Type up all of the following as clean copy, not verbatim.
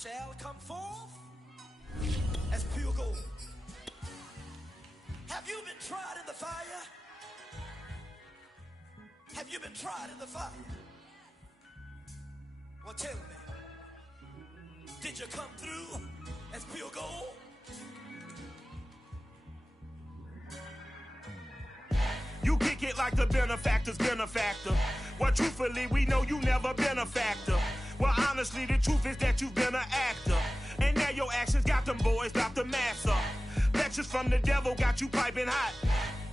shall come forth as pure gold. Have you been tried in the fire? Have you been tried in the fire? Well, tell me, did you come through as pure gold? You kick it like the benefactor's benefactor. Well, truthfully, we know you never been a factor. Well, honestly, the truth is that you've been an actor. And now your actions got them boys about to mass up. Lectures from the devil got you piping hot.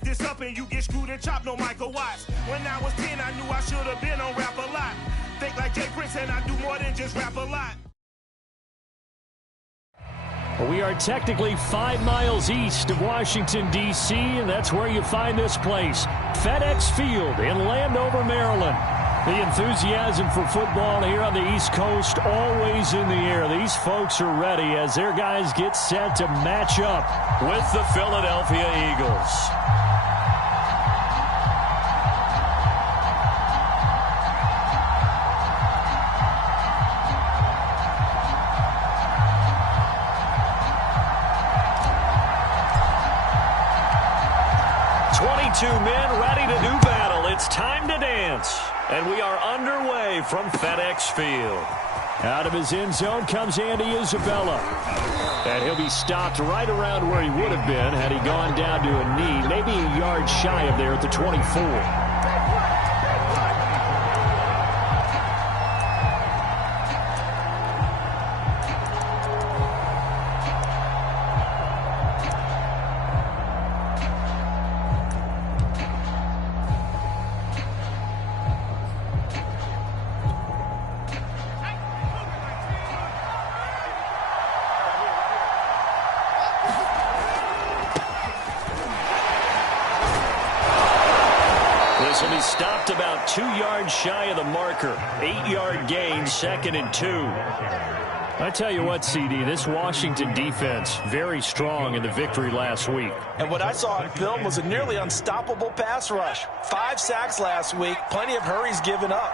This up and you get screwed and chopped, no Michael Watts. When I was 10, I knew I should have been on rap a lot. Think like Jay Prince and I do more than just rap a lot. We are technically 5 miles east of Washington, D.C., and that's where you find this place, FedEx Field in Landover, Maryland. The enthusiasm for football here on the East Coast always in the air. These folks are ready as their guys get set to match up with the Philadelphia Eagles. Two men ready to do battle. It's time to dance. And we are underway from FedEx Field. Out of his end zone comes Andy Isabella. And he'll be stopped right around where he would have been had he gone down to a knee, maybe a yard shy of there at the 24. This will be stopped about 2 yards shy of the marker. 8-yard gain, 2nd and 2. I tell you what, CD, this Washington defense, very strong in the victory last week. And what I saw on film was a nearly unstoppable pass rush. 5 sacks last week, plenty of hurries given up.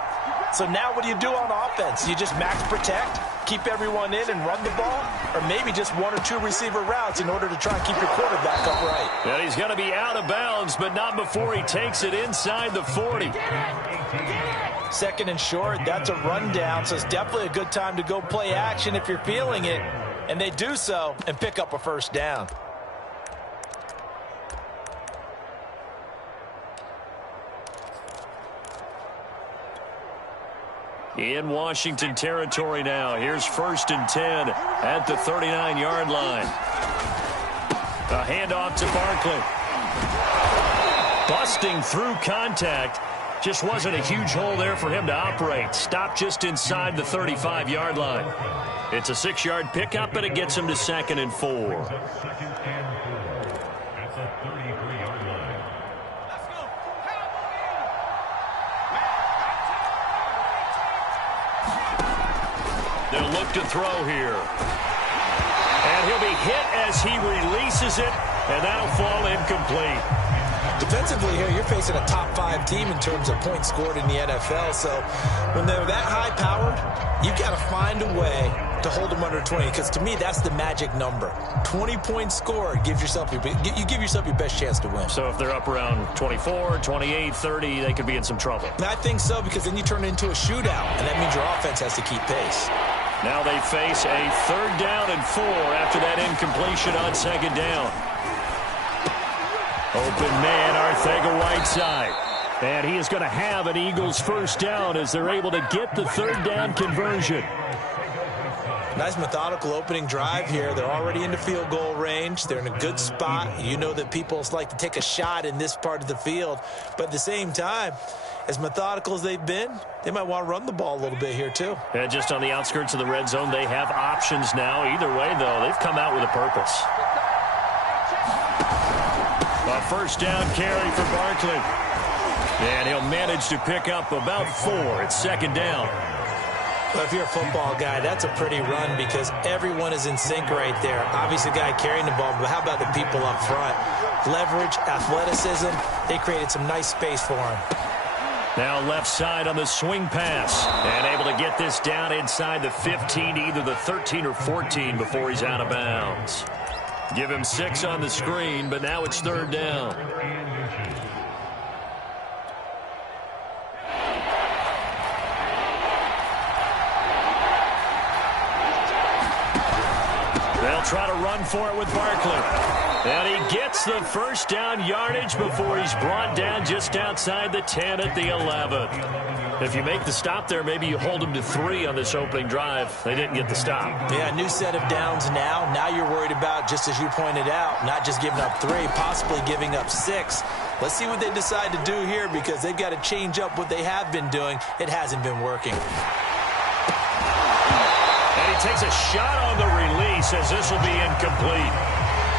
So now what do you do on offense? You just max protect, keep everyone in and run the ball, or maybe just 1 or 2 receiver routes in order to try and keep your quarterback upright. And he's going to be out of bounds, but not before he takes it inside the 40. 2nd and short, that's a rundown, so it's definitely a good time to go play action if you're feeling it. And they do so and pick up a first down. In Washington territory now. Here's 1st and 10 at the 39-yard line. A handoff to Barkley. Busting through contact. Just wasn't a huge hole there for him to operate. Stopped just inside the 35-yard line. It's a 6-yard pickup, and it gets him to 2nd and 4. They'll look to throw here. And he'll be hit as he releases it, and that'll fall incomplete. Defensively here, you're facing a top 5 team in terms of points scored in the NFL. So when they're that high-powered, you've got to find a way to hold them under 20. Because to me, that's the magic number. 20 points scored, you give yourself your best chance to win. So if they're up around 24, 28, 30, they could be in some trouble. I think so, because then you turn it into a shootout, and that means your offense has to keep pace. Now they face a 3rd down and 4 after that incompletion on 2nd down. Open man, Arcega-Whiteside. And he is going to have an Eagles first down as they're able to get the 3rd down conversion. Nice methodical opening drive here. They're already into field goal range. They're in a good spot. You know that people like to take a shot in this part of the field. But at the same time, as methodical as they've been, they might want to run the ball a little bit here too. And just on the outskirts of the red zone, they have options now. Either way, though, they've come out with a purpose. A first down carry for Barkley. And he'll manage to pick up about 4. It's 2nd down. Well, if you're a football guy, that's a pretty run because everyone is in sync right there. Obviously, the guy carrying the ball, but how about the people up front? Leverage, athleticism, they created some nice space for him. Now left side on the swing pass. And able to get this down inside the 15, either the 13 or 14 before he's out of bounds. Give him 6 on the screen, but now it's 3rd down. They'll try to run for it with Barkley. And he gets the first down yardage before he's brought down just outside the 10 at the 11. If you make the stop there, maybe you hold them to 3 on this opening drive. They didn't get the stop. Yeah, new set of downs now. Now you're worried about, just as you pointed out, not just giving up 3, possibly giving up 6. Let's see what they decide to do here, because they've got to change up what they have been doing. It hasn't been working. And he takes a shot on the release as this will be incomplete.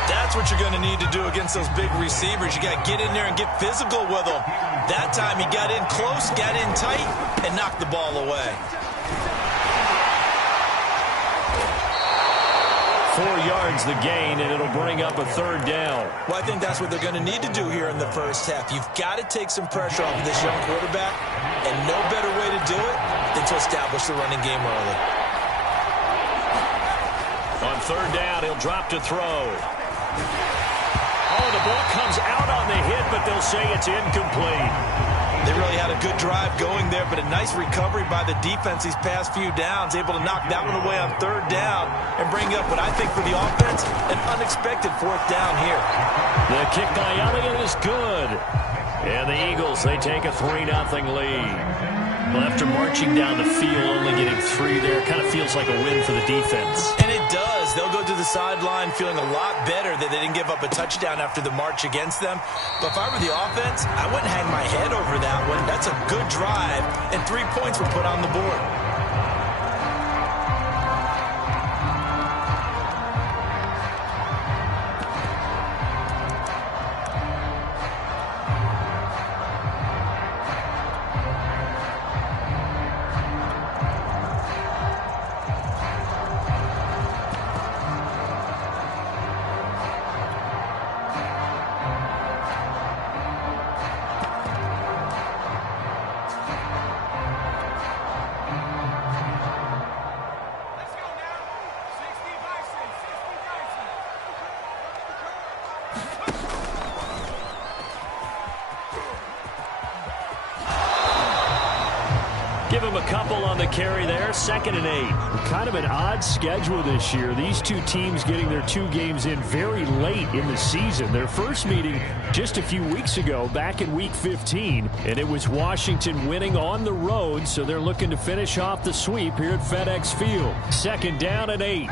That's what you're going to need to do against those big receivers. You got to get in there and get physical with them. That time he got in close, got in tight, and knocked the ball away. 4 yards the gain, and it'll bring up a 3rd down. Well, I think that's what they're going to need to do here in the first half. You've got to take some pressure off of this young quarterback, and no better way to do it than to establish the running game early. On 3rd down, he'll drop to throw. Oh, the ball comes out on the hit, but they'll say it's incomplete. They really had a good drive going there, but a nice recovery by the defense these past few downs, able to knock that one away on 3rd down and bring up what I think for the offense, an unexpected 4th down here. The kick by Elliott is good. And the Eagles, they take a 3-0 lead. Well, after marching down the field, only getting 3 there, kind of feels like a win for the defense. And it does. They'll go to the sideline feeling a lot better that they didn't give up a touchdown after the march against them. But if I were the offense, I wouldn't hang my head over that one. That's a good drive, and 3 points were put on the board. Give him a couple on the carry there. 2nd and 8. Kind of an odd schedule this year. These two teams getting their 2 games in very late in the season. Their first meeting just a few weeks ago, back in Week 15, and it was Washington winning on the road, so they're looking to finish off the sweep here at FedEx Field. 2nd down and 8.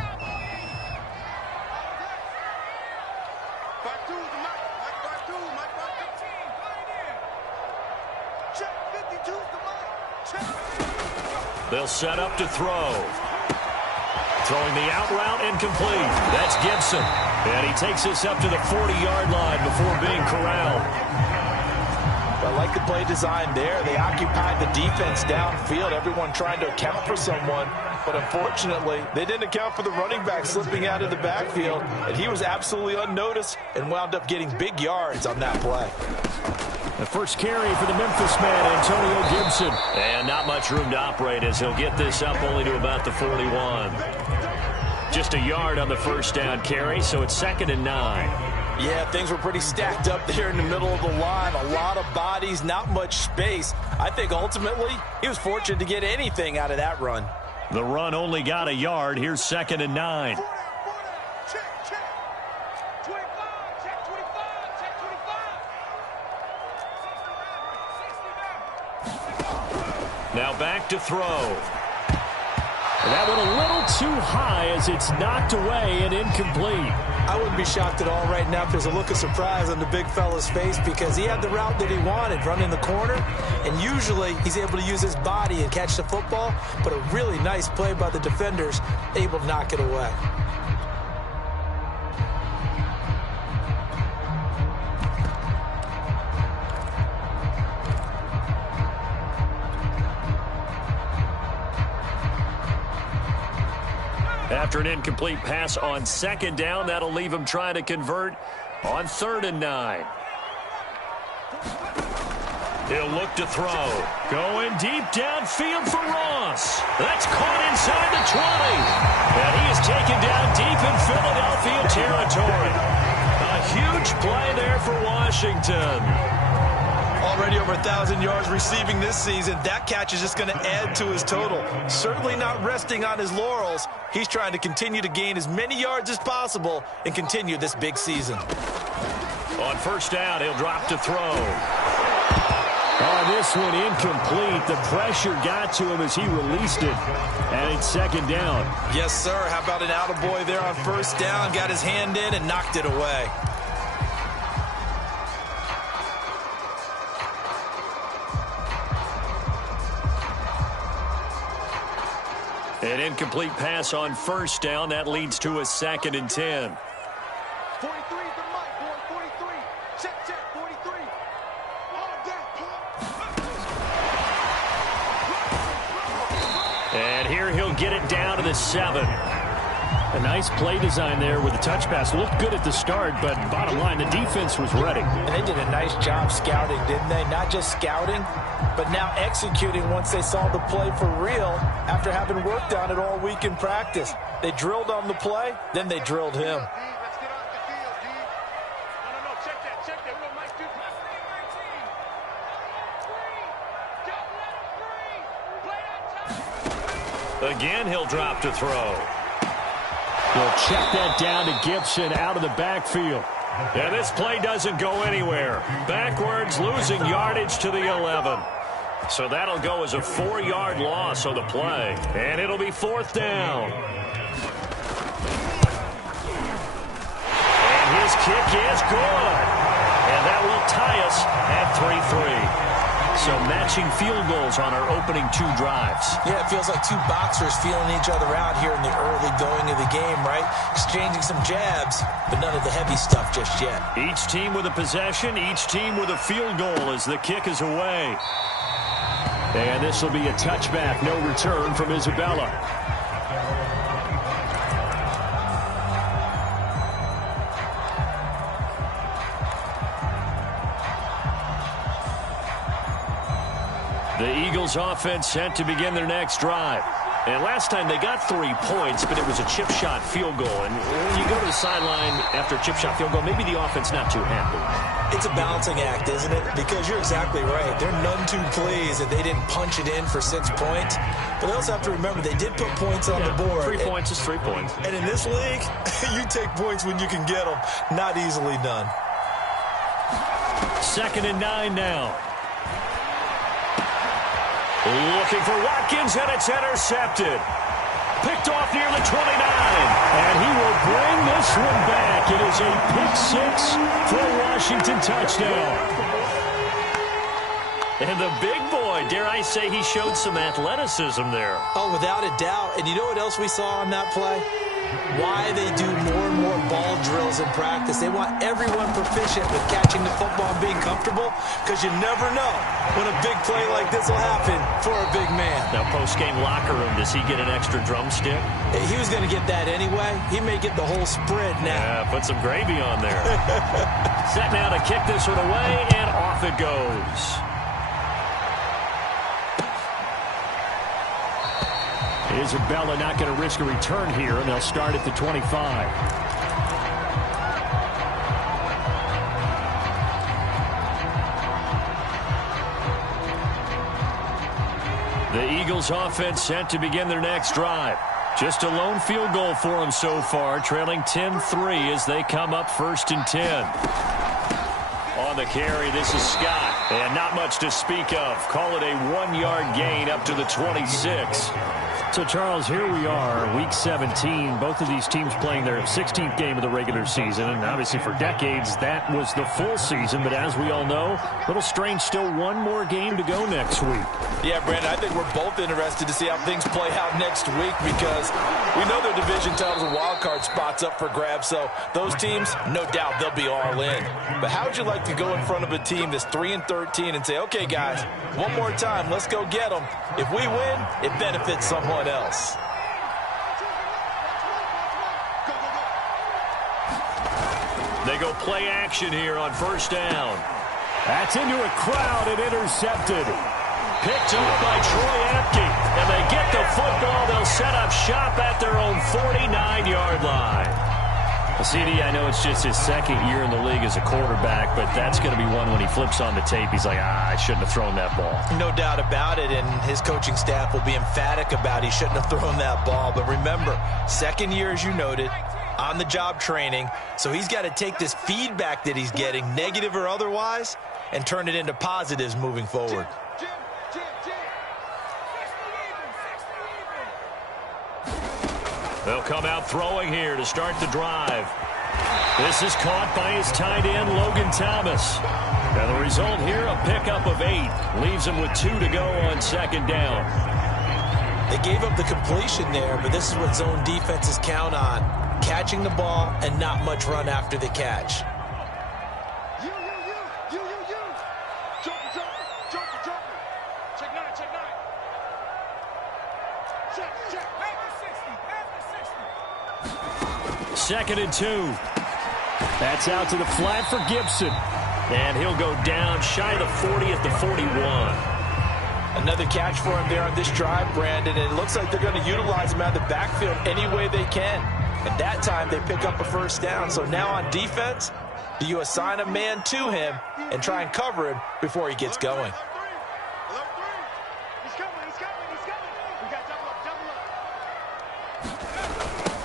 They'll set up to throw. Throwing the out route incomplete. That's Gibson. And he takes this up to the 40-yard line before being corralled. I like the play design there. They occupied the defense downfield, everyone trying to account for someone. But unfortunately, they didn't account for the running back slipping out of the backfield. And he was absolutely unnoticed and wound up getting big yards on that play. The first carry for the Memphis man, Antonio Gibson. And not much room to operate as he'll get this up only to about the 41. Just a yard on the first down carry, so it's 2nd and 9. Yeah, things were pretty stacked up there in the middle of the line. A lot of bodies, not much space. I think ultimately he was fortunate to get anything out of that run. The run only got a yard. Here's 2nd and 9. Now back to throw. And that one a little too high as it's knocked away and incomplete. I wouldn't be shocked at all right now if there's a look of surprise on the big fella's face because he had the route that he wanted, running the corner, and usually he's able to use his body and catch the football, but a really nice play by the defenders, able to knock it away. After an incomplete pass on 2nd down, that'll leave him trying to convert on 3rd and 9. He'll look to throw. Going deep downfield for Ross. That's caught inside the 20. And he is taken down deep in Philadelphia territory. A huge play there for Washington. Already over 1,000 yards receiving this season. That catch is just going to add to his total. Certainly not resting on his laurels. He's trying to continue to gain as many yards as possible and continue this big season. On first down, he'll drop to throw. Oh, this one incomplete. The pressure got to him as he released it. And it's second down. Yes, sir. How about an attaboy there on first down? Got his hand in and knocked it away. An incomplete pass on first down. That leads to a 2nd and 10. 43 is the mic, boy. 43. Check, 43. And here he'll get it down to the 7. A nice play design there with the touch pass. Looked good at the start, but bottom line, the defense was ready. And they did a nice job scouting, didn't they? Not just scouting, but now executing once they saw the play for real after having worked on it all week in practice. They drilled on the play, then they drilled him. Let's get off the field, D. No, check that. We don't like to play. Again, he'll drop to throw. He'll check that down to Gibson out of the backfield. And this play doesn't go anywhere. Backwards, losing yardage to the 11. So that'll go as a 4-yard loss on the play. And it'll be 4th down. And his kick is good. And that will tie us at 3-3. So matching field goals on our opening 2 drives. Yeah, it feels like 2 boxers feeling each other out here in the early going of the game, right? Exchanging some jabs, but none of the heavy stuff just yet. Each team with a possession, each team with a field goal as the kick is away. And this will be a touchback, no return from Isabella. The Eagles offense set to begin their next drive. And last time they got 3 points, but it was a chip shot field goal. And when you go to the sideline after a chip shot field goal, maybe the offense not too happy. It's a balancing act, isn't it? Because you're exactly right. They're none too pleased that they didn't punch it in for 6 points. But they also have to remember they did put points on the board. 3 points is 3 points. And in this league, you take points when you can get them. Not easily done. 2nd and 9 now. Looking for Watkins, and it's intercepted. Picked off near the 29. And he will bring this one back. It is a pick 6 for a Washington touchdown. And the big boy, dare I say, he showed some athleticism there. Oh, without a doubt. And you know what else we saw on that play? Why they do more and more ball drills in practice. They want everyone proficient with catching the football and being comfortable, because you never know when a big play like this will happen for a big man. Now, post-game locker room, does he get an extra drumstick? He was going to get that anyway. He may get the whole spread now. Yeah, put some gravy on there. Set now to kick this one away, and off it goes. Isabella not going to risk a return here, and they'll start at the 25. The Eagles offense set to begin their next drive. Just a lone field goal for them so far, trailing 10-3 as they come up 1st and 10. On the carry, this is Scott. And not much to speak of. Call it a 1-yard gain up to the 26. So, Charles, here we are, Week 17. Both of these teams playing their 16th game of the regular season. And obviously for decades, that was the full season. But as we all know, a little strange, still one more game to go next week. Yeah, Brandon, I think we're both interested to see how things play out next week, because we know their division titles and wild card spots up for grabs. So those teams, no doubt, they'll be all in. But how would you like to go in front of a team that's 3-13 and say, okay, guys, one more time, let's go get them. If we win, it benefits someone else. They go play action here on first down. That's into a crowd and intercepted. Picked up by Troy Apke. And they get the football. They'll set up shop at their own 49-yard line. CD, I know it's just his second year in the league as a quarterback, but that's going to be one when he flips on the tape. He's like, I shouldn't have thrown that ball. No doubt about it, and his coaching staff will be emphatic about he shouldn't have thrown that ball. But remember, second year, as you noted, on-the-job training, so he's got to take this feedback that he's getting, negative or otherwise, and turn it into positives moving forward. They'll come out throwing here to start the drive. This is caught by his tight end, Logan Thomas. And the result here, a pickup of 8. Leaves him with 2 to go on second down. They gave up the completion there, but this is what zone defenses count on. Catching the ball and not much run after the catch. Second and 2. That's out to the flat for Gibson. And he'll go down shy of the 40 at the 41. Another catch for him there on this drive, Brandon. And it looks like they're going to utilize him out of the backfield any way they can. And that time they pick up a first down. So now on defense, do you assign a man to him and try and cover him before he gets going?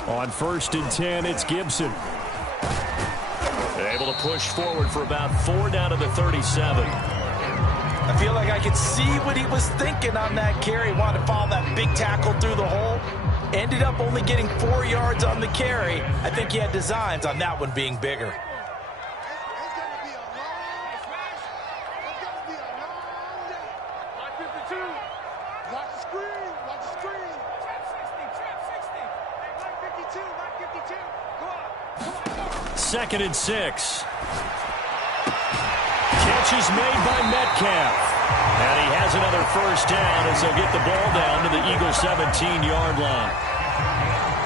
On 1st and 10, it's Gibson. Able to push forward for about 4 down to the 37. I feel like I could see what he was thinking on that carry. Wanted to follow that big tackle through the hole. Ended up only getting 4 yards on the carry. I think he had designs on that one being bigger. Second and 6. Catch is made by Metcalf. And he has another first down as they'll get the ball down to the Eagles' 17-yard line.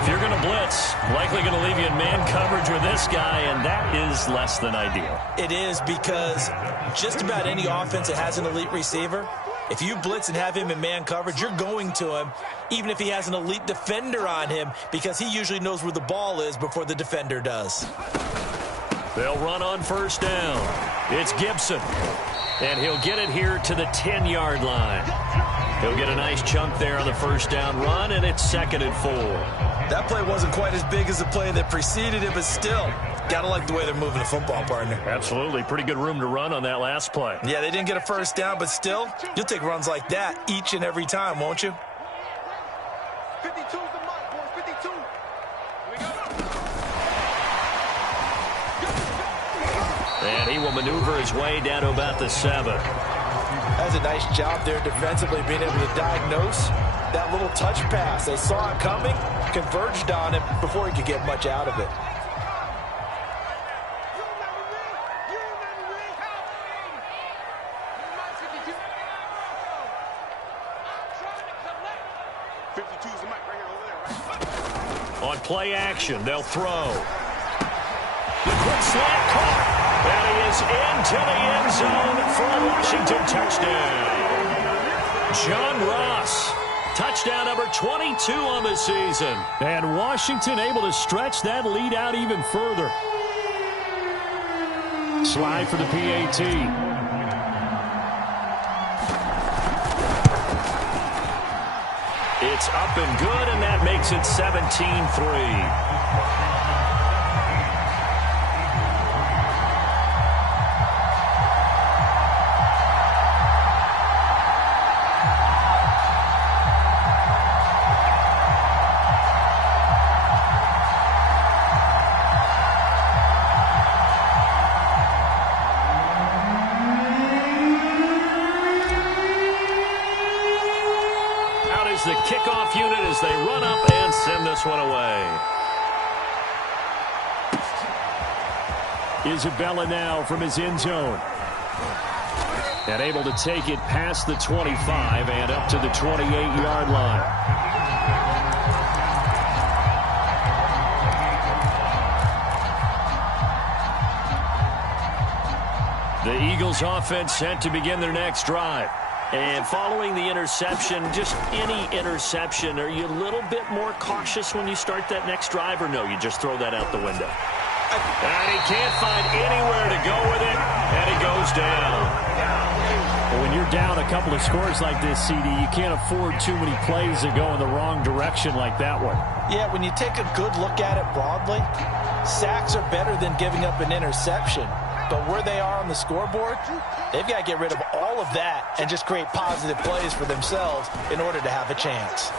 If you're going to blitz, likely going to leave you in man coverage with this guy, and that is less than ideal. It is, because just about any offense that has an elite receiver, if you blitz and have him in man coverage, you're going to him, even if he has an elite defender on him, because he usually knows where the ball is before the defender does. They'll run on first down. It's Gibson. And he'll get it here to the 10-yard line. He'll get a nice chunk there on the first down run, and it's 2nd and 4. That play wasn't quite as big as the play that preceded it, but still, got to like the way they're moving the football, partner. Absolutely. Pretty good room to run on that last play. Yeah, they didn't get a first down, but still, you'll take runs like that each and every time, won't you? 52's the mark, boys. 52. Here we go. And he will maneuver his way down to about the 7. That's a nice job there defensively, being able to diagnose that little touch pass. They saw it coming, converged on it before he could get much out of it. On play action, they'll throw. The quick slant caught. And he is into the end zone for a Washington touchdown. John Ross, touchdown number 22 on the season. And Washington able to stretch that lead out even further. Slide for the PAT. It's up and good, and that makes it 17-3. The kickoff unit as they run up and send this one away. Isabella now from his end zone. And able to take it past the 25 and up to the 28-yard line. The Eagles offense set to begin their next drive. And following the interception, just any interception, are you a little bit more cautious when you start that next drive, or no, you just throw that out the window? And he can't find anywhere to go with it, and he goes down. Well, when you're down a couple of scores like this, CD, you can't afford too many plays that go in the wrong direction like that one. Yeah, when you take a good look at it broadly, sacks are better than giving up an interception. But where they are on the scoreboard, they've got to get rid of all of that and just create positive plays for themselves in order to have a chance.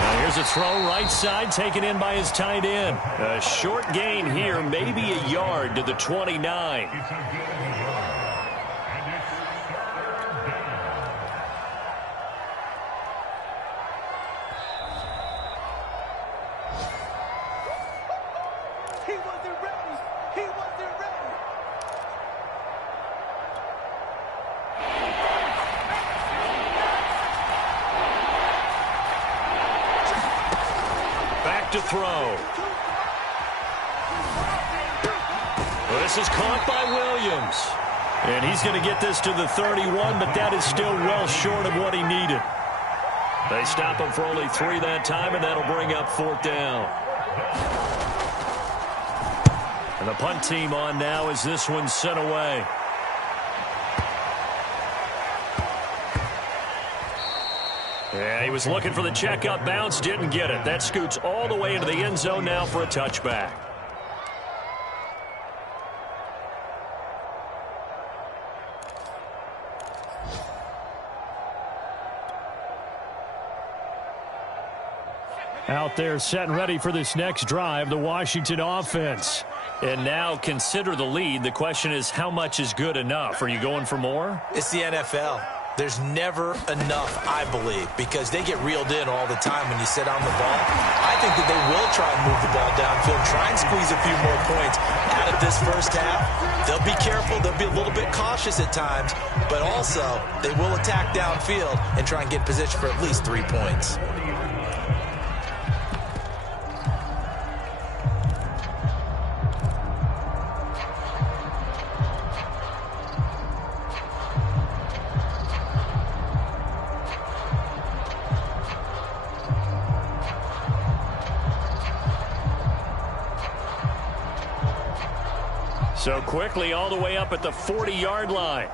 Now here's a throw right side taken in by his tight end. A short gain here, maybe a yard to the 29. To throw. Well, this is caught by Williams. And he's going to get this to the 31, but that is still well short of what he needed. They stop him for only 3 that time, and that'll bring up 4th down. And the punt team on now as this one's sent away. Yeah, he was looking for the checkup bounce, didn't get it. That scoots all the way into the end zone now for a touchback. Out there set and ready for this next drive, the Washington offense. And now consider the lead. The question is, how much is good enough? Are you going for more? It's the NFL. There's never enough, I believe, because they get reeled in all the time when you sit on the ball. I think that they will try and move the ball downfield, try and squeeze a few more points out of this first half. They'll be careful. They'll be a little bit cautious at times, but also they will attack downfield and try and get in position for at least 3 points. So quickly all the way up at the 40-yard line.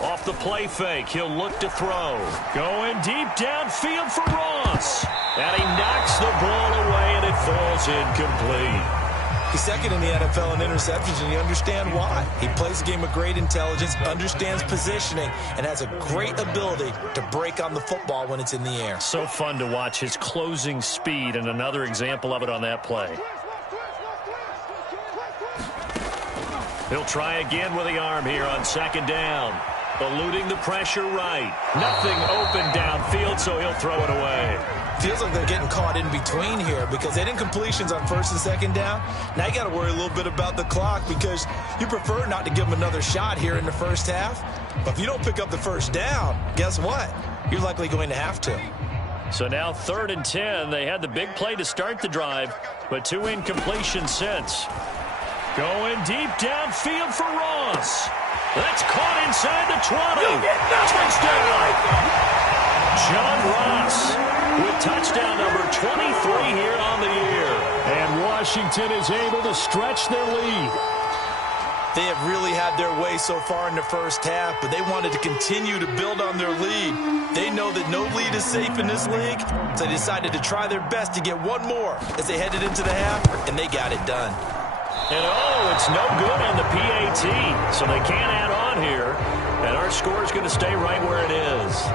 Off the play fake, he'll look to throw. Going deep downfield for Ross. And he knocks the ball away, and it falls incomplete. He's second in the NFL in interceptions, and you understand why. He plays a game of great intelligence, understands positioning, and has a great ability to break on the football when it's in the air. So fun to watch his closing speed, and another example of it on that play. He'll try again with the arm here on 2nd down. Eluding the pressure right. Nothing open downfield, so he'll throw it away. Feels like they're getting caught in between here because they didn't completions on 1st and 2nd down. Now you got to worry a little bit about the clock because you prefer not to give them another shot here in the first half. But if you don't pick up the 1st down, guess what? You're likely going to have to. So now 3rd and 10. They had the big play to start the drive, but 2 incompletions since. Going deep downfield for Ross. That's caught inside the 20. Touchdown! John Ross with touchdown number 23 here on the year. And Washington is able to stretch their lead. They have really had their way so far in the first half, but they wanted to continue to build on their lead. They know that no lead is safe in this league, so they decided to try their best to get one more as they headed into the half, and they got it done. And oh, it's no good on the PAT, so they can't add on here, and our score is going to stay right where it is.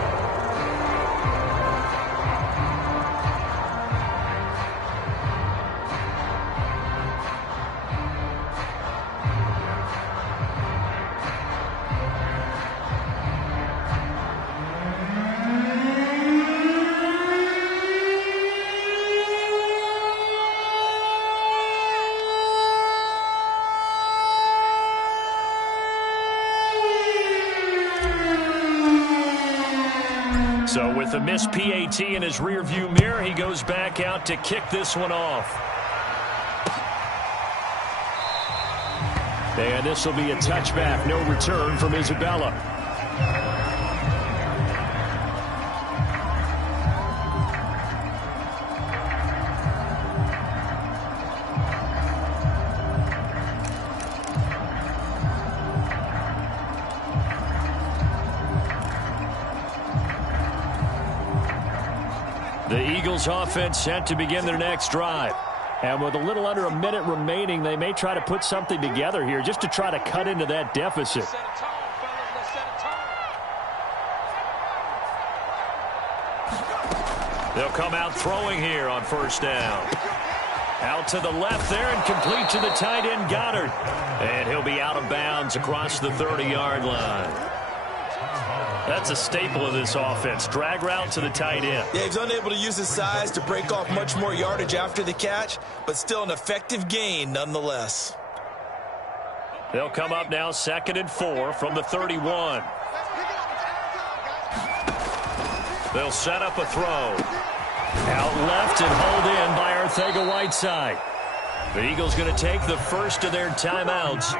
With a missed PAT in his rearview mirror, he goes back out to kick this one off. And this will be a touchback. No return from Isabella. The Eagles offense set to begin their next drive. And with a little under a minute remaining, they may try to put something together here just to try to cut into that deficit. They'll come out throwing here on first down. Out to the left there and complete to the tight end Goddard. And he'll be out of bounds across the 30-yard line. That's a staple of this offense. Drag route to the tight end. Yeah, he's unable to use his size to break off much more yardage after the catch, but still an effective gain nonetheless. They'll come up now 2nd and 4 from the 31. They'll set up a throw. Out left and hauled in by Arcega-Whiteside. The Eagles going to take the first of their timeouts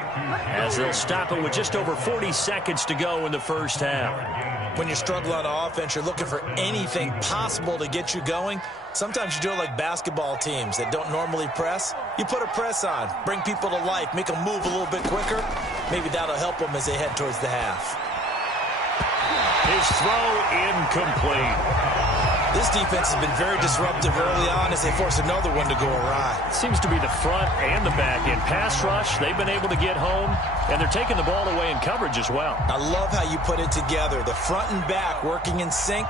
as they'll stop it with just over 40 seconds to go in the first half. When you struggle on offense, you're looking for anything possible to get you going. Sometimes you do it like basketball teams that don't normally press. You put a press on, bring people to life, make them move a little bit quicker. Maybe that'll help them as they head towards the half. His throw incomplete. This defense has been very disruptive early on as they force another one to go awry. It seems to be the front and the back end. Pass rush, they've been able to get home, and they're taking the ball away in coverage as well. I love how you put it together. The front and back working in sync,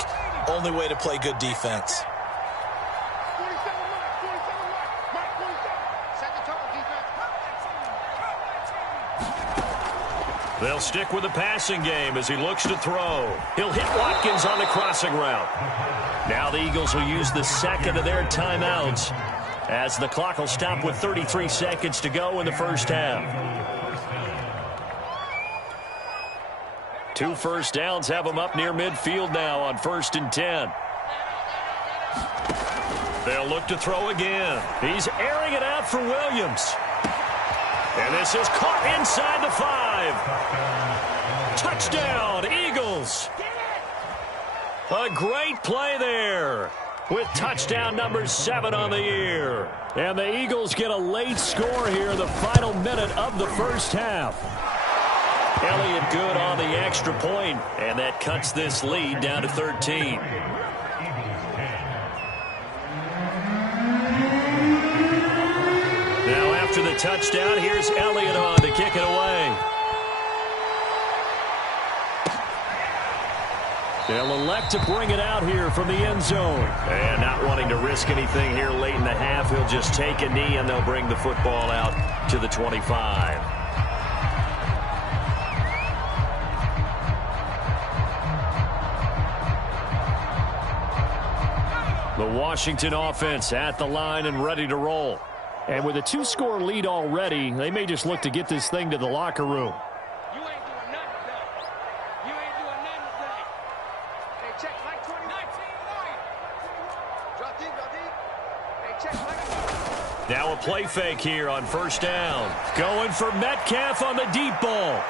only way to play good defense. They'll stick with the passing game as he looks to throw. He'll hit Watkins on the crossing route. Now the Eagles will use the second of their timeouts as the clock will stop with 33 seconds to go in the first half. 2 first downs have them up near midfield now on 1st and 10. They'll look to throw again. He's airing it out for Williams. And this is caught inside the 5. Touchdown, Eagles. A great play there with touchdown number 7 on the year. And the Eagles get a late score here in the final minute of the first half. Elliott good on the extra point, and that cuts this lead down to 13. Now after the touchdown, here's Elliott on to kick it away. They'll elect to bring it out here from the end zone. And not wanting to risk anything here late in the half, he'll just take a knee and they'll bring the football out to the 25. The Washington offense at the line and ready to roll. And with a 2-score lead already, they may just look to get this thing to the locker room. You ain't doing nothing today. You ain't doing nothing today. Hey, check Mike 20. 19 White. Drop deep, drop deep. Hey, check Mike. Now a play fake here on first down. Going for Metcalf on the deep ball.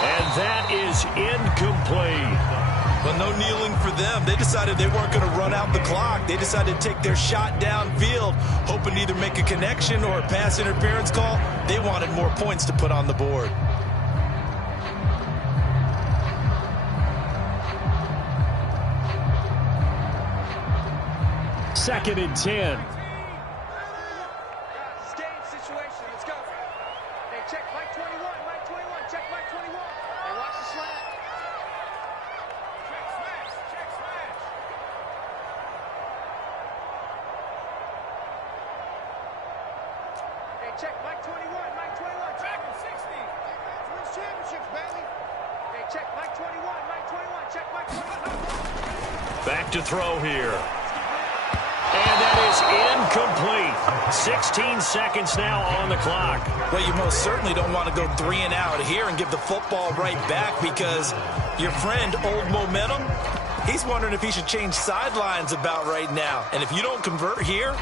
And that is incomplete. But no kneeling for them. They decided they weren't going to run out the clock. They decided to take their shot downfield, hoping to either make a connection or a pass interference call. They wanted more points to put on the board. Second and 10. Game situation. Let's go. Hey, check Mike 21. Mike 21. Check Mike 21. Hey, watch the slant. Check smash. Check smash. Hey, check Mike 21. Mike 21. Check him 60. Wins championships, baby. Hey, check Mike 21. Mike 21. Check Mike 21. Back to throw here. And that is incomplete. 16 seconds now on the clock. Well, you most certainly don't want to go 3 and out here and give the football right back because your friend, Old Momentum, He's wondering if he should change sidelines about right now. And if you don't convert here,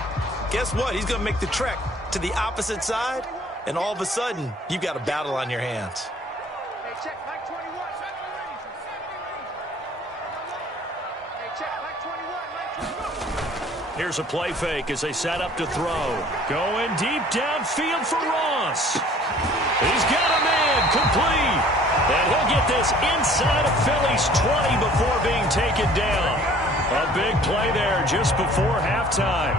guess what? He's going to make the trek to the opposite side, and all of a sudden, you've got a battle on your hands. Hey, check, Mike 21. Hey, check, Mike 21. Here's a play fake as they set up to throw. Going deep downfield for Ross. He's got a man complete. And he'll get this inside of Philly's 20 before being taken down. A big play there just before halftime.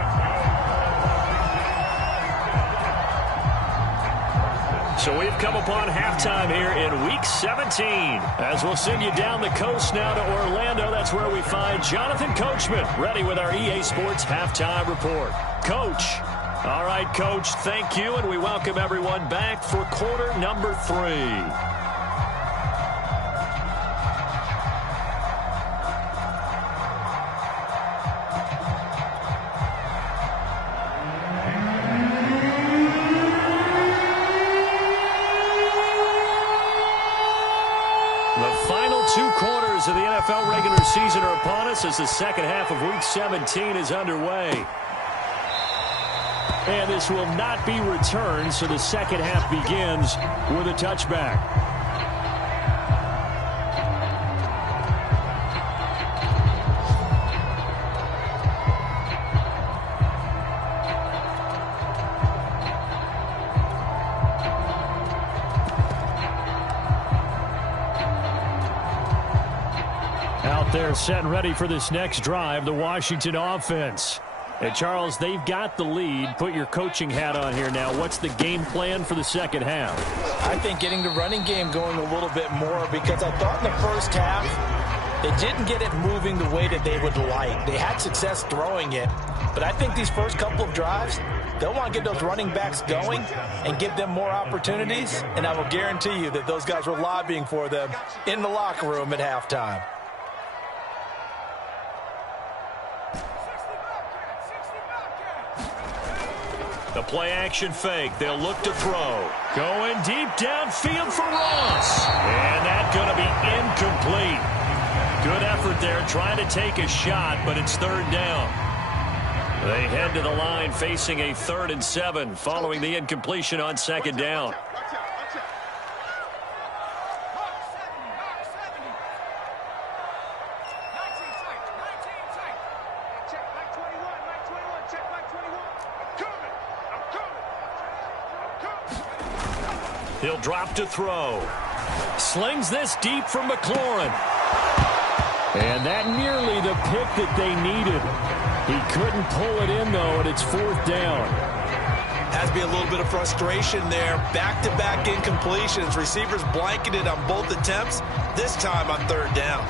So we've come upon halftime here in Week 17. As we'll send you down the coast now to Orlando, that's where we find Jonathan Coachman ready with our EA Sports Halftime Report. Coach. All right, Coach, thank you, and we welcome everyone back for quarter number 3. Of the NFL regular season are upon us as the second half of Week 17 is underway. And this will not be returned, so the second half begins with a touchback. They're set and ready for this next drive, the Washington offense. And Charles, they've got the lead. Put your coaching hat on here now. What's the game plan for the second half? I think getting the running game going a little bit more, because I thought in the first half they didn't get it moving the way that they would like. They had success throwing it, but I think these first couple of drives, they'll want to get those running backs going and give them more opportunities, and I will guarantee you that those guys were lobbying for them in the locker room at halftime. The play-action fake. They'll look to throw. Going deep downfield for Ross. And that's going to be incomplete. Good effort there trying to take a shot, but it's third down. They head to the line facing a 3rd and 7 following the incompletion on second down. He'll drop to throw. Slings this deep from McLaurin. And that nearly the pick that they needed. He couldn't pull it in, though, and it's 4th down. Has to be a little bit of frustration there. Back-to-back incompletions. Receivers blanketed on both attempts, this time on 3rd down.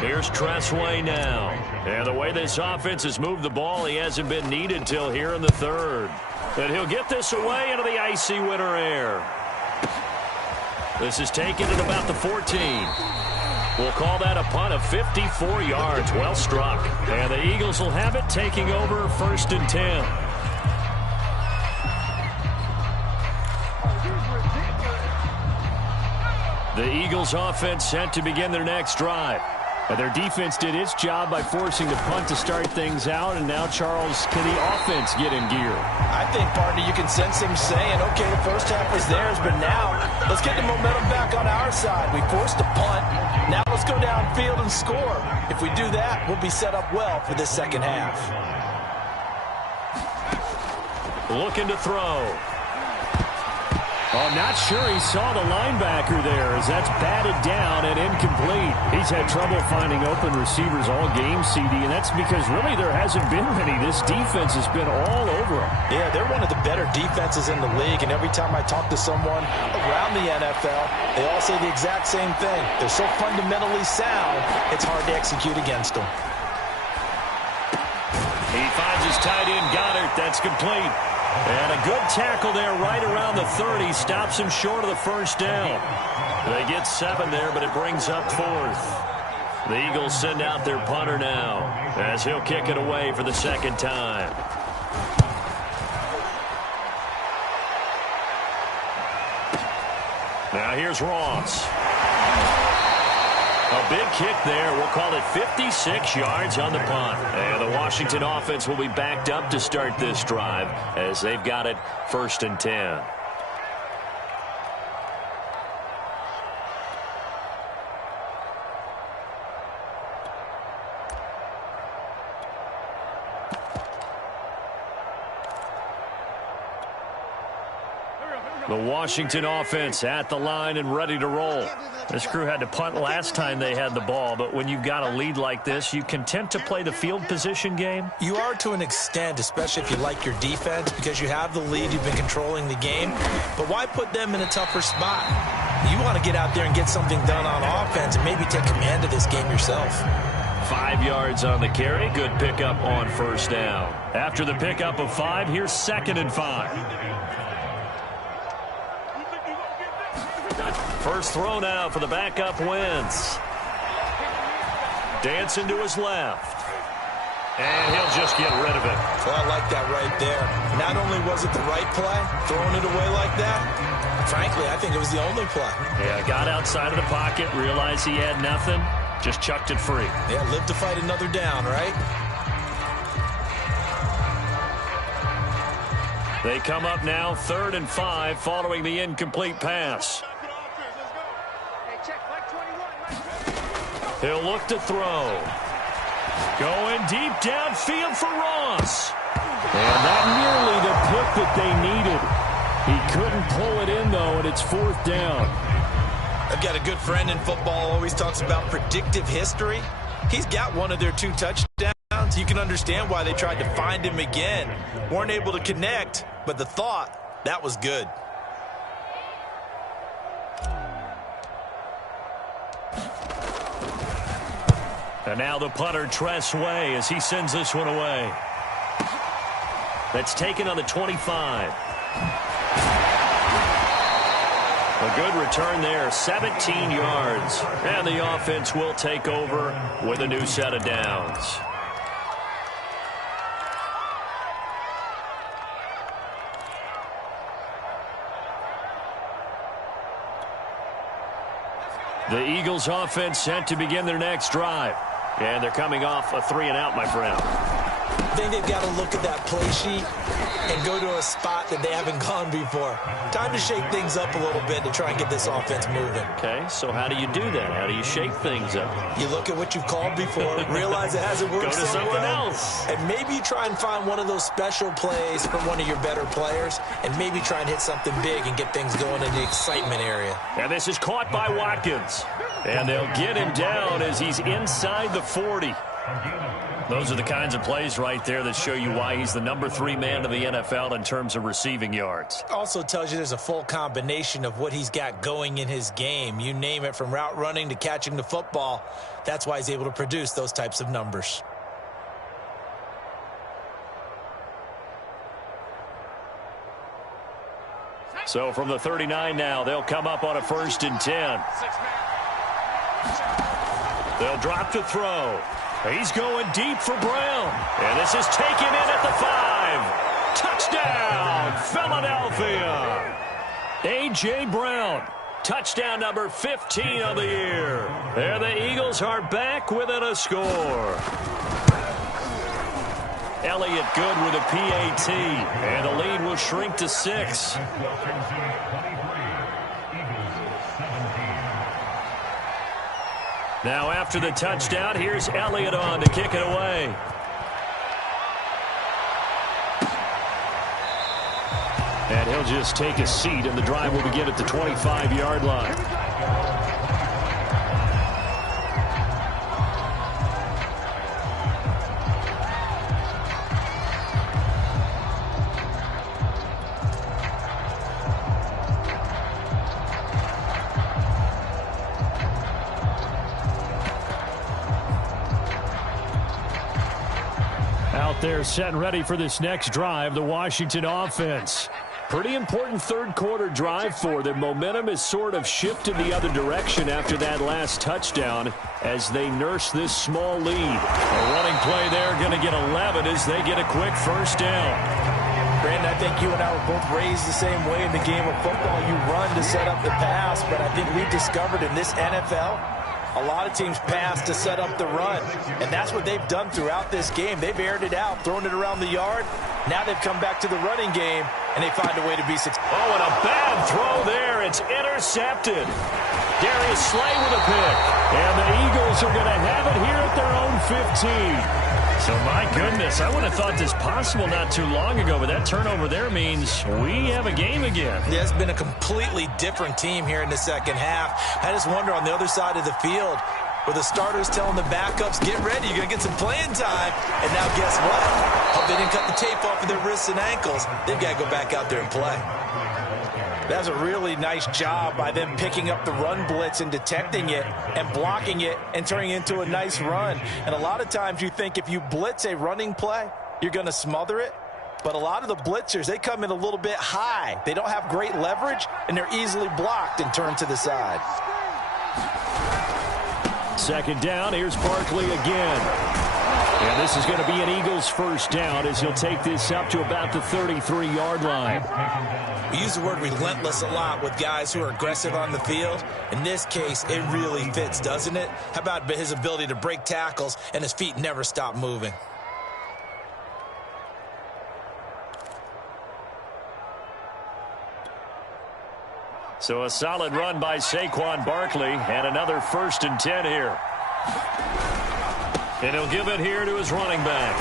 Here's Tressway now. And the way this offense has moved the ball, he hasn't been needed till here in the 3rd. And he'll get this away into the icy winter air. This is taken at about the 14. We'll call that a punt of 54 yards. Well struck. And the Eagles will have it, taking over 1st and 10. The Eagles offense set to begin their next drive. And their defense did its job by forcing the punt to start things out. And now, Charles, can the offense get in gear? I think, partner, you can sense him saying, okay, the first half was theirs, but now let's get the momentum back on our side. We forced a punt. Now let's go downfield and score. If we do that, we'll be set up well for this second half. Looking to throw. Oh, not sure he saw the linebacker there as that's batted down and incomplete. He's had trouble finding open receivers all game, CD, and that's because really there hasn't been many. This defense has been all over them. Yeah, they're one of the better defenses in the league, and every time I talk to someone around the NFL, they all say the exact same thing. They're so fundamentally sound, it's hard to execute against them. He finds his tight end, Goddard. That's complete. And a good tackle there right around the 30. Stops him short of the 1st down. They get 7 there, but it brings up 4th. The Eagles send out their punter now as he'll kick it away for the 2nd time. Now here's Ross. A big kick there. We'll call it 56 yards on the punt. And the Washington offense will be backed up to start this drive as they've got it 1st and 10. The Washington offense at the line and ready to roll. This crew had to punt last time they had the ball, but when you've got a lead like this, you content to play the field position game? You are to an extent, especially if you like your defense, because you have the lead, you've been controlling the game. But why put them in a tougher spot? You want to get out there and get something done on offense and maybe take command of this game yourself. 5 yards on the carry. Good pickup on 1st down. After the pickup of 5, here's 2nd and 5. First throw now for the backup Wentz. Dancing to his left. And he'll just get rid of it. Well, I like that right there. Not only was it the right play, throwing it away like that, frankly, I think it was the only play. Yeah, got outside of the pocket, realized he had nothing, just chucked it free. Yeah, live to fight another down, right? They come up now 3rd and 5 following the incomplete pass. He'll look to throw. Going deep downfield for Ross. And not nearly the pick that they needed. He couldn't pull it in, though, and it's 4th down. I've got a good friend in football, always talks about predictive history. He's got one of their 2 touchdowns. You can understand why they tried to find him again. Weren't able to connect, but the thought, that was good. And now the punter, Tress Way, as he sends this one away. That's taken on the 25. A good return there, 17 yards. And the offense will take over with a new set of downs. The Eagles offense set to begin their next drive. And they're coming off a 3-and-out, my friend. I think they've got to look at that play sheet and go to a spot that they haven't gone before. Time to shake things up a little bit to try and get this offense moving. Okay, so how do you do that? How do you shake things up? You look at what you've called before, realize it hasn't worked so something well, else. And maybe you try and find one of those special plays from one of your better players and maybe try and hit something big and get things going in the excitement area. And this is caught by Watkins. And they'll get him down as he's inside the 40. Those are the kinds of plays right there that show you why he's the number 3 man in the NFL in terms of receiving yards. Also tells you there's a full combination of what he's got going in his game. You name it, from route running to catching the football. That's why he's able to produce those types of numbers. So from the 39 now, they'll come up on a 1st and 10. They'll drop to throw. He's going deep for Brown. And this is taken in at the 5. Touchdown, Philadelphia. A.J. Brown, touchdown number 15 of the year. There the Eagles are back within a score. Elliott good with a PAT. And the lead will shrink to 6. Now after the touchdown, here's Elliott on to kick it away. And he'll just take a seat, and the drive will begin at the 25-yard line. They're set and ready for this next drive, the Washington offense. Pretty important third-quarter drive for them. Momentum has sort of shifted the other direction after that last touchdown as they nurse this small lead. A running play there, going to get 11 as they get a quick 1st down. Brandon, I think you and I were both raised the same way in the game of football. You run to set up the pass, but I think we've discovered in this NFL, A lot of teams pass to set up the run, and that's what they've done throughout this game. They've aired it out, thrown it around the yard. Now they've come back to the running game, and they find a way to be successful. Oh, and a bad throw there. It's intercepted. Darius Slay with a pick. And the Eagles are going to have it here at their own 15. So, my goodness, I would have thought this possible not too long ago, but that turnover there means we have a game again. Yeah, it's been a completely different team here in the second half. I just wonder on the other side of the field, where the starters telling the backups, get ready, you're going to get some playing time. And now guess what? Hope they didn't cut the tape off of their wrists and ankles. They've got to go back out there and play. That was a really nice job by them picking up the run blitz and detecting it and blocking it and turning it into a nice run. And a lot of times you think if you blitz a running play, you're going to smother it. But a lot of the blitzers, they come in a little bit high. They don't have great leverage, and they're easily blocked and turned to the side. Second down, here's Barkley again. And this is going to be an Eagles first down as he'll take this up to about the 33-yard line. We use the word relentless a lot with guys who are aggressive on the field. In this case, it really fits, doesn't it? How about his ability to break tackles and his feet never stop moving? So a solid run by Saquon Barkley and another 1st and 10 here. And he'll give it here to his running back.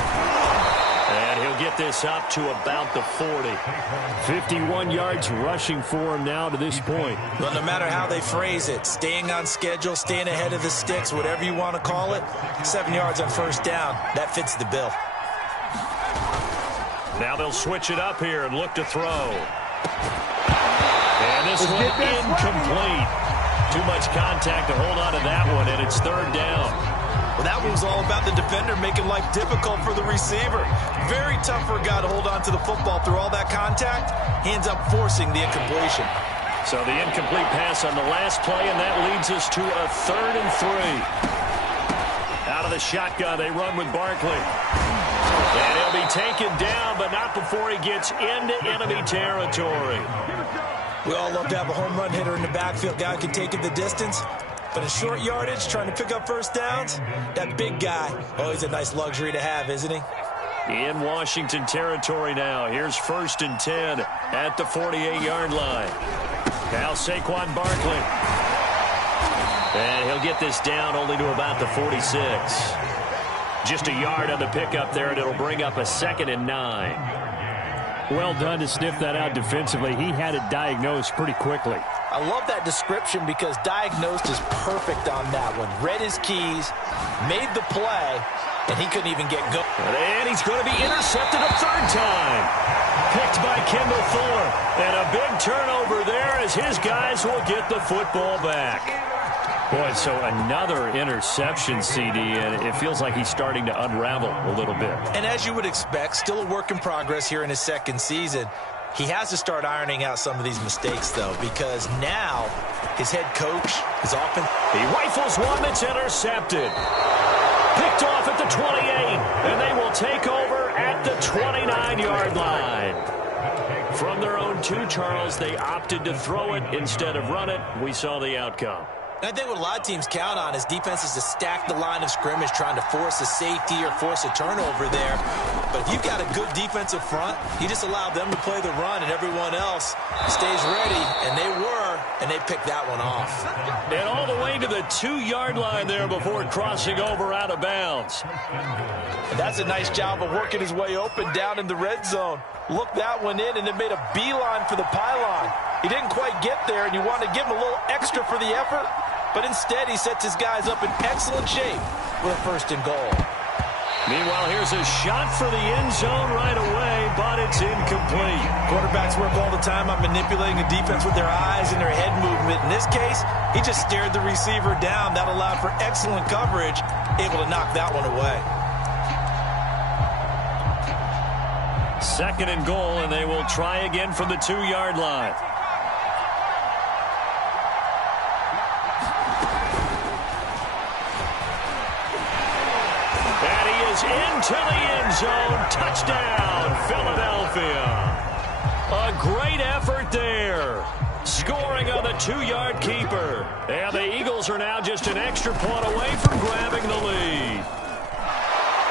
And he'll get this up to about the 40. 51 yards rushing for him now to this point. Well, no matter how they phrase it, staying on schedule, staying ahead of the sticks, whatever you want to call it, 7 yards on first down, that fits the bill. Now they'll switch it up here and look to throw. And this one incomplete. Too much contact to hold on to that one, and it's 3rd down. Well, that one was all about the defender making life difficult for the receiver. Very tough for a guy to hold on to the football through all that contact. He ends up forcing the incompletion. So the incomplete pass on the last play, and that leads us to a 3rd and 3. Out of the shotgun, they run with Barkley. And he'll be taken down, but not before he gets into enemy territory. We all love to have a home run hitter in the backfield. Guy who can take it the distance. But in short yardage, trying to pick up first downs, that big guy, always a nice luxury to have, isn't he? In Washington territory now. Here's 1st and 10 at the 48-yard line. Now Saquon Barkley. And he'll get this down only to about the 46. Just a yard on the pickup there, and it'll bring up a 2nd and 9. Well done to sniff that out defensively. He had it diagnosed pretty quickly. I love that description because diagnosed is perfect on that one. Read his keys, made the play, and he couldn't even get going. And he's going to be intercepted a 3rd time. Picked by Kendall Fuller. And a big turnover there as his guys will get the football back. Boy, so another interception, CD, and it feels like he's starting to unravel a little bit. And as you would expect, still a work in progress here in his 2nd season. He has to start ironing out some of these mistakes, though, because now his head coach is often... He rifles one that's intercepted. Picked off at the 28, and they will take over at the 29-yard line. From their own 2, Charles, they opted to throw it instead of run it. We saw the outcome. I think what a lot of teams count on is defenses to stack the line of scrimmage, trying to force a safety or force a turnover there. But if you've got a good defensive front, you just allow them to play the run and everyone else stays ready, and they were, and they picked that one off. And all the way to the 2-yard line there before crossing over out of bounds. And that's a nice job of working his way open down in the red zone. Looked that one in and then made a beeline for the pylon. He didn't quite get there, and you want to give him a little extra for the effort. But instead, he sets his guys up in excellent shape with a 1st and goal. Meanwhile, here's a shot for the end zone right away, but it's incomplete. Quarterbacks work all the time on manipulating a defense with their eyes and their head movement. In this case, he just stared the receiver down. That allowed for excellent coverage, able to knock that one away. 2nd and goal, and they will try again from the 2-yard line. Into the end zone. Touchdown, Philadelphia. A great effort there. scoring on the 2-yard keeper. And the Eagles are now just an extra point away from grabbing the lead.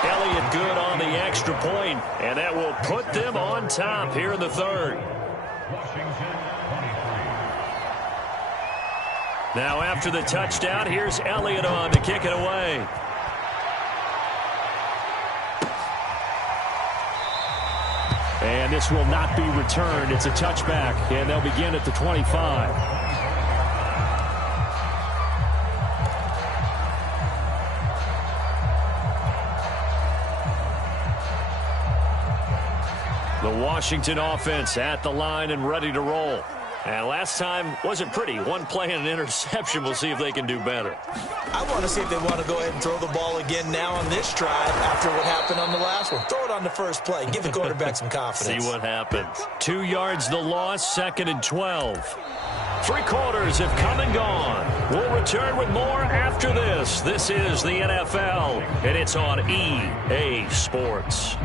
Elliott good on the extra point, and that will put them on top here in the third. Now after the touchdown, here's Elliott on to kick it away. And this will not be returned. It's a touchback, and they'll begin at the 25. The Washington offense at the line and ready to roll. And last time wasn't pretty. One play and an interception. We'll see if they can do better. I want to see if they want to go ahead and throw the ball again now on this drive after what happened on the last one. Throw it on the first play. Give the quarterback some confidence. See what happens. 2 yards the loss, 2nd and 12. 3 quarters have come and gone. We'll return with more after this. This is the NFL, and it's on EA Sports.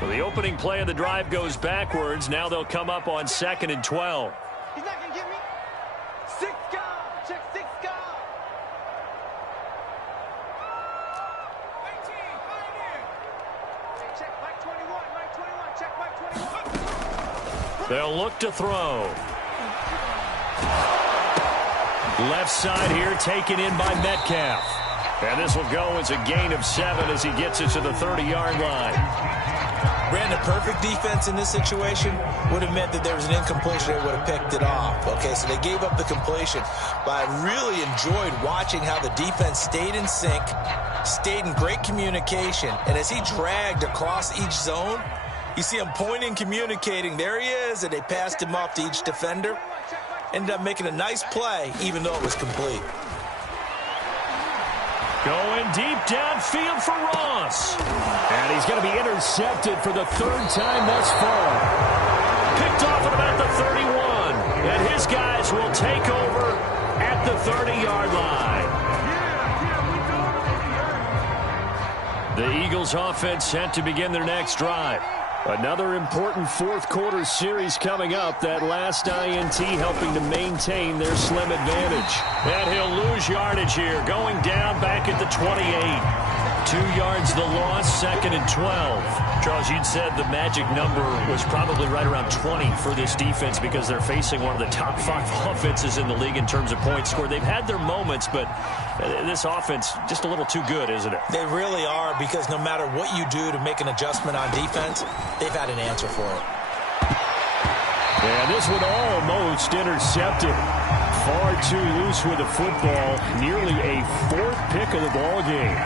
The opening play of the drive goes backwards. Now they'll come up on 2nd and 12. He's not going to get me. 6 guard. Check 6 guard. 19, pioneer. Check Mike 21. Mike 21. Check Mike 21. They'll look to throw. Left side here taken in by Metcalf. And this will go as a gain of 7 as he gets it to the 30-yard line. Brandon, perfect defense in this situation would have meant that there was an incompletion. They would have picked it off. Okay, so they gave up the completion. But I really enjoyed watching how the defense stayed in sync, stayed in great communication. And as he dragged across each zone, you see him pointing, communicating. There he is, and they passed him off to each defender. Ended up making a nice play, even though it was complete. Going deep downfield for Ross. And he's going to be intercepted for the 3rd time thus far. Picked off at about the 31. And his guys will take over at the 30-yard line. The Eagles offense set to begin their next drive. Another important 4th quarter series coming up. That last INT helping to maintain their slim advantage. And he'll lose yardage here. Going down back at the 28. 2 yards the loss, 2nd and 12. Charles, you'd said the magic number was probably right around 20 for this defense because they're facing one of the top 5 offenses in the league in terms of points scored. They've had their moments, but this offense just a little too good, isn't it? They really are, because no matter what you do to make an adjustment on defense, they've had an answer for it. And this one almost intercepted. Far too loose with the football. Nearly a 4th pick of the ball game.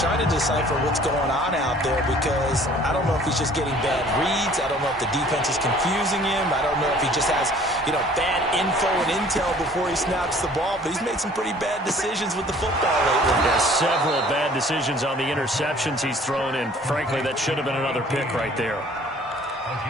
Trying to decipher what's going on out there, because I don't know if he's just getting bad reads. I don't know if the defense is confusing him. I don't know if he just has, bad info and intel before he snaps the ball. But he's made some pretty bad decisions with the football lately. Yeah, several bad decisions on the interceptions he's thrown in. Frankly, that should have been another pick right there.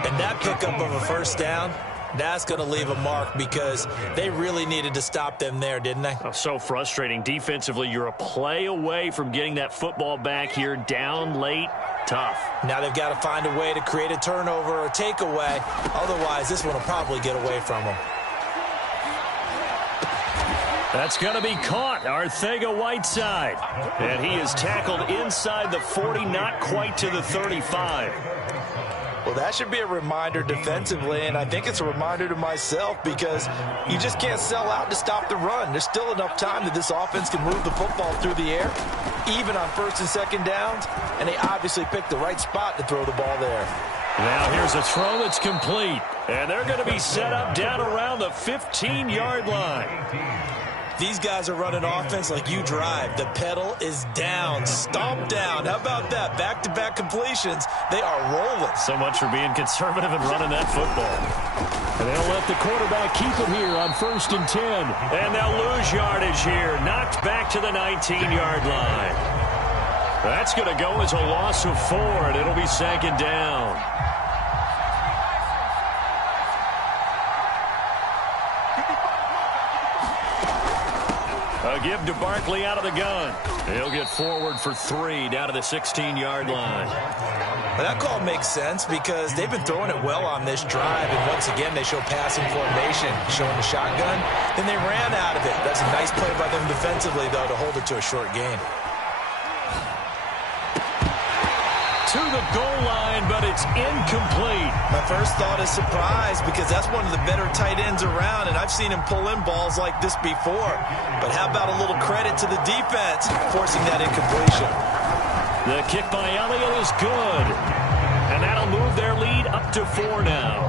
And that pickup of a 1st down, that's going to leave a mark, because they really needed to stop them there, didn't they? Oh, so frustrating. Defensively, you're a play away from getting that football back here, down late. Tough. Now they've got to find a way to create a turnover or takeaway. Otherwise, this one will probably get away from them. That's going to be caught. Arcega-Whiteside. And he is tackled inside the 40, not quite to the 35. Well, that should be a reminder defensively, and I think it's a reminder to myself, because you just can't sell out to stop the run. There's still enough time that this offense can move the football through the air, even on 1st and 2nd downs, and they obviously picked the right spot to throw the ball there. Now here's a throw that's complete, and they're going to be set up down around the 15-yard line. These guys are running offense like you drive. The pedal is down, stomp down. How about that? Back-to-back completions. They are rolling. So much for being conservative and running that football. And they'll let the quarterback keep it here on 1st and 10. And they'll lose yardage here. Knocked back to the 19-yard line. That's going to go as a loss of 4, and it'll be 2nd down. A give to Barkley out of the gun. He'll get forward for 3 down to the 16-yard line. Well, that call makes sense because they've been throwing it well on this drive, and once again they show passing formation, showing the shotgun. Then they ran out of it. That's a nice play by them defensively, though, to hold it to a short gain. To the goal line, but it's incomplete. My first thought is surprise because that's one of the better tight ends around, and I've seen him pull in balls like this before. But how about a little credit to the defense forcing that incompletion? The kick by Elliott is good, and that'll move their lead up to 4 now.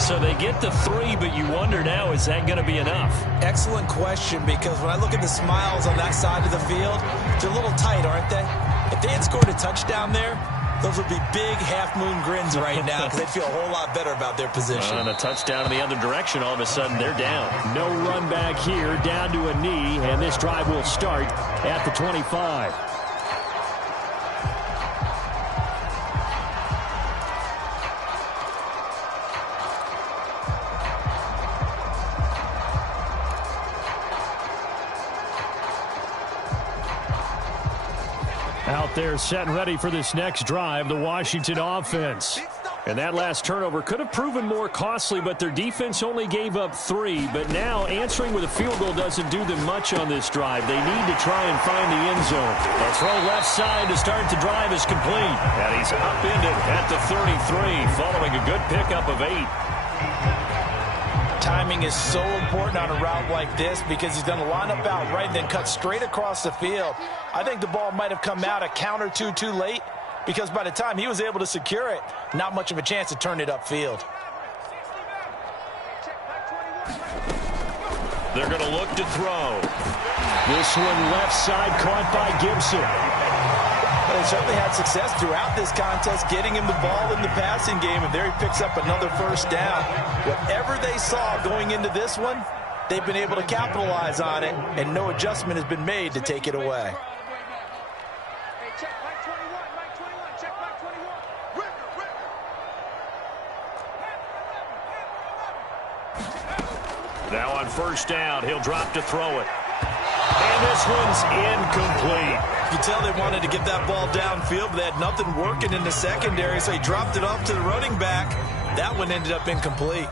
So they get the 3, but you wonder now, is that going to be enough? Excellent question, because when I look at the smiles on that side of the field, they're a little tight, aren't they? If they had scored a touchdown there, those would be big half-moon grins right now because they'd feel a whole lot better about their position. And a touchdown in the other direction, all of a sudden they're down. No run back here, down to a knee, and this drive will start at the 25. Out there set and ready for this next drive, the Washington offense. And that last turnover could have proven more costly, but their defense only gave up 3. But now answering with a field goal doesn't do them much on this drive. They need to try and find the end zone. A throw left side to start the drive is complete. And he's upended at the 33 following a good pickup of 8. Timing is so important on a route like this because he's going to line up out right and then cut straight across the field. I think the ball might have come out a count or two too late because by the time he was able to secure it, not much of a chance to turn it upfield. They're going to look to throw. This one left side caught by Gibson. They certainly had success throughout this contest getting him the ball in the passing game, and there he picks up another first down. Whatever they saw going into this one, they've been able to capitalize on it, and no adjustment has been made to take it away. Now on first down, he'll drop to throw it. And this one's incomplete. You can tell they wanted to get that ball downfield, but they had nothing working in the secondary, so he dropped it off to the running back. That one ended up incomplete.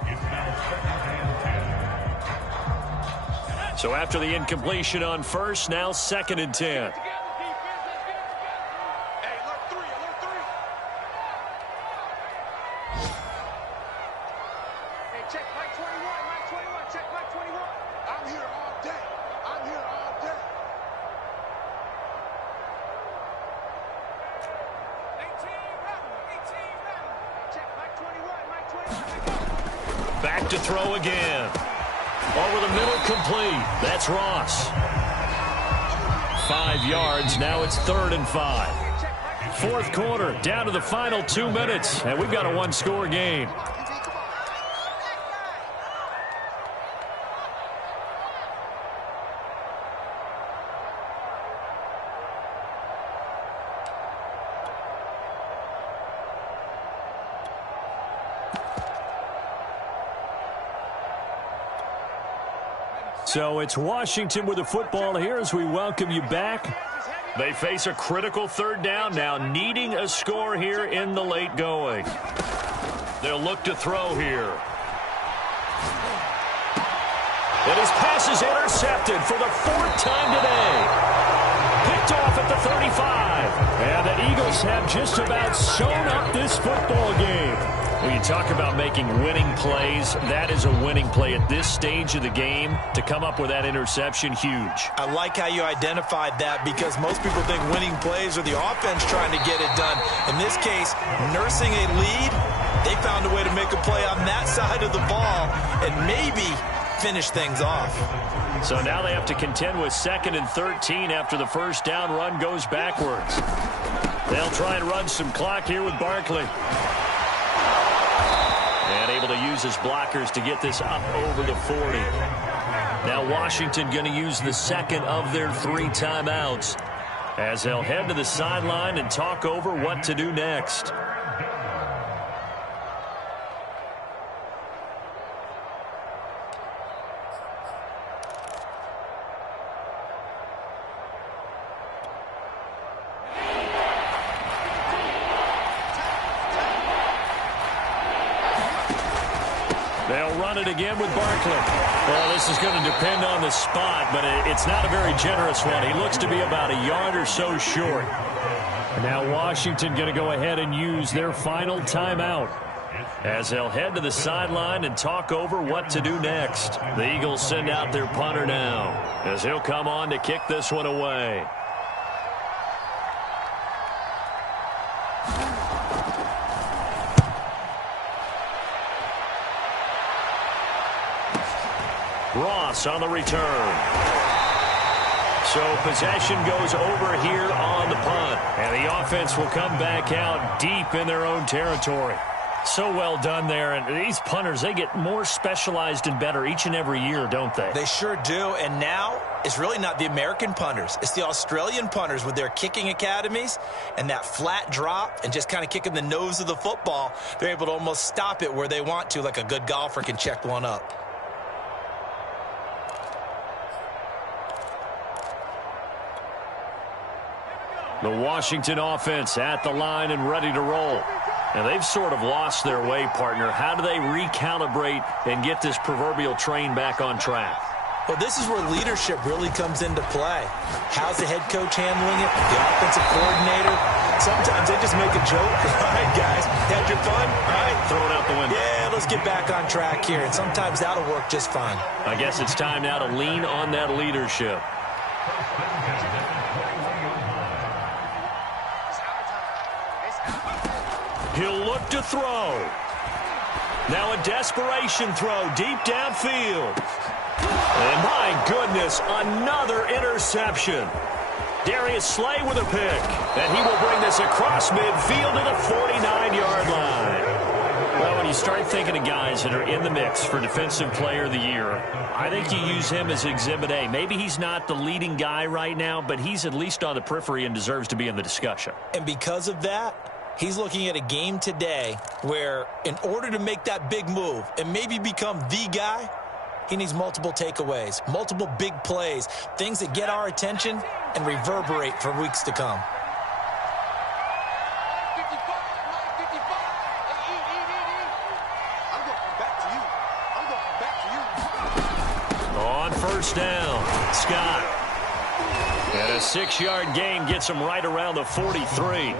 So after the incompletion on first, now 2nd and 10. Back to throw again. Over the middle, complete. That's Ross. 5 yards. Now it's 3rd and 5. 4th quarter, down to the final 2 minutes, and we've got a one-score game. So it's Washington with the football here as we welcome you back. They face a critical 3rd down now, needing a score here in the late going. They'll look to throw here. And his pass is intercepted for the 4th time today. Picked off at the 35. And the Eagles have just about sewn up this football game. When you talk about making winning plays, that is a winning play at this stage of the game. To come up with that interception, huge. I like how you identified that because most people think winning plays are the offense trying to get it done. In this case, nursing a lead, they found a way to make a play on that side of the ball and maybe finish things off. So now they have to contend with 2nd and 13 after the first down run goes backwards. They'll try and run some clock here with Barkley. And able to use his blockers to get this up over the 40. Now Washington going to use the 2nd of their 3 timeouts as they'll head to the sideline and talk over what to do next. They'll run it again with Barkley. Well, this is going to depend on the spot, but it's not a very generous one. He looks to be about a yard or so short. Now Washington going to go ahead and use their final timeout as they'll head to the sideline and talk over what to do next. The Eagles send out their punter now as he'll come on to kick this one away. Ross on the return. So possession goes over here on the punt. And the offense will come back out deep in their own territory. So well done there. And these punters, they get more specialized and better each and every year, don't they? They sure do. And now it's really not the American punters. It's the Australian punters with their kicking academies and that flat drop and just kind of kicking the nose of the football. They're able to almost stop it where they want to, like a good golfer can check one up. The Washington offense at the line and ready to roll. And they've sort of lost their way, partner. How do they recalibrate and get this proverbial train back on track? Well, this is where leadership really comes into play. How's the head coach handling it? The offensive coordinator? Sometimes they just make a joke. All right, guys, had your fun? All right, throw it out the window. Yeah, let's get back on track here. And sometimes that'll work just fine. I guess it's time now to lean on that leadership. He'll look to throw. Now a desperation throw deep downfield. And my goodness, another interception. Darius Slay with a pick. And he will bring this across midfield to the 49-yard line. Well, when you start thinking of guys that are in the mix for Defensive Player of the Year, I think you use him as Exhibit A. Maybe he's not the leading guy right now, but he's at least on the periphery and deserves to be in the discussion. And because of that, he's looking at a game today where in order to make that big move and maybe become the guy, he needs multiple takeaways, multiple big plays, things that get our attention and reverberate for weeks to come. On first down, Scott. And a 6-yard gain gets him right around the 43.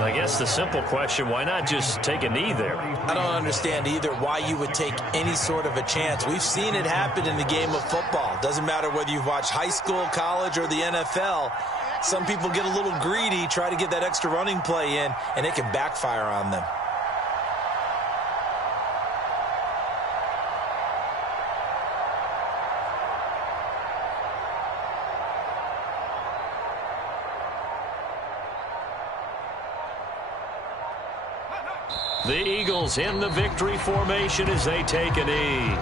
I guess the simple question, why not just take a knee there? I don't understand either why you would take any sort of a chance. We've seen it happen in the game of football. Doesn't matter whether you've watched high school, college, or the NFL. Some people get a little greedy, try to get that extra running play in, and it can backfire on them. The Eagles in the victory formation as they take a knee.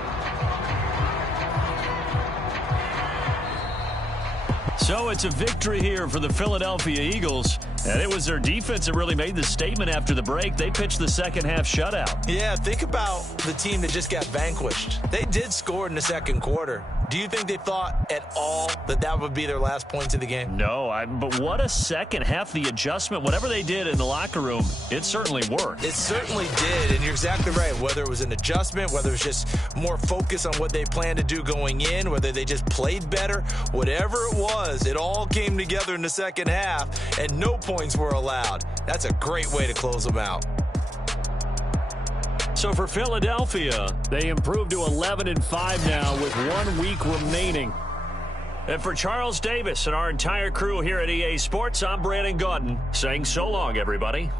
So it's a victory here for the Philadelphia Eagles. And it was their defense that really made the statement after the break. They pitched the second-half shutout. Yeah, think about the team that just got vanquished. They did score in the second quarter. Do you think they thought at all that that would be their last points of the game? No, but what a second half. The adjustment, whatever they did in the locker room, it certainly worked. It certainly did, and you're exactly right. Whether it was an adjustment, whether it was just more focus on what they planned to do going in, whether they just played better, whatever it was, it all came together in the second half, and no points were allowed. That's a great way to close them out. So for Philadelphia, they improved to 11-5 now with 1 week remaining. And for Charles Davis and our entire crew here at EA Sports, I'm Brandon Gaudin saying so long, everybody.